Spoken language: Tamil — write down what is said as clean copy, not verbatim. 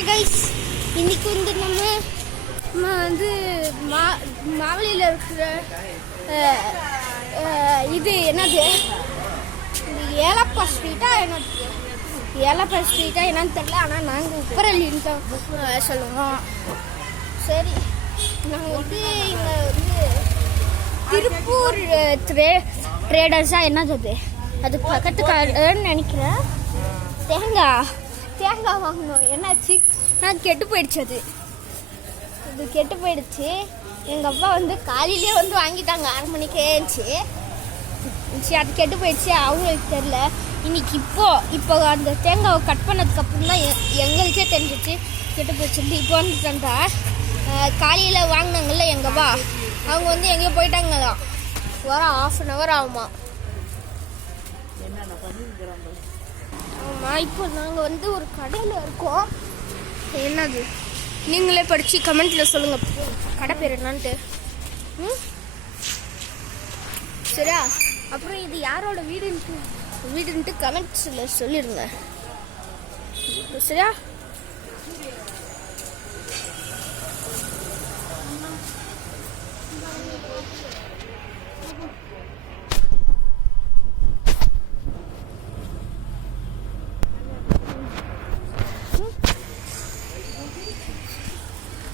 ஹாய் கைஸ், இன்னைக்கு வந்து நம்ம வந்து மாவலியில் இருக்கிற இது என்னது ஏலப்பா ஸ்ட்ரீட்டா என்னன்னு தெரியல. ஆனால் நாங்கள் உப்பரல்லின்னு தான் சொல்லுவோம். சரி, நாங்கள் வந்து இங்கே வந்து திருப்பூர் ட்ரேடர்ஸாக என்னது அது பக்கத்துக்காரன்னு நினைக்கிறேன். தேங்காய் வாங்கணும். என்னாச்சு, நான் கெட்டு போயிடுச்சு. அது கெட்டு போயிடுச்சு. எங்கள் அப்பா வந்து காலையிலே வந்து வாங்கிட்டாங்க, 6 மணிக்கே இருந்துச்சு. அது கெட்டு போயிடுச்சு. அவங்களுக்கு தெரில. இன்னைக்கு இப்போ அந்த தேங்காவை கட் பண்ணதுக்கப்புறம் தான் எங்களுக்கே தெரிஞ்சிச்சு கெட்டு போயிடுச்சு. இப்போ வந்துட்டா காலையில் வாங்கினாங்கல்ல எங்கள் அப்பா, அவங்க வந்து எங்கேயோ போயிட்டாங்களாம். வர 1/2 hour ஆகுமா. ஆமாம், இப்போ நாங்கள் வந்து ஒரு கடையில் இருக்கோம். என்னது நீங்களே படித்து கமெண்ட்டில் சொல்லுங்கள் கடை பேர் என்னான்ட்டு. சரியா? அப்புறம் இது யாரோட வீடுன்ட்டு கமெண்ட்ஸில் சொல்லிடுங்க. சரியா?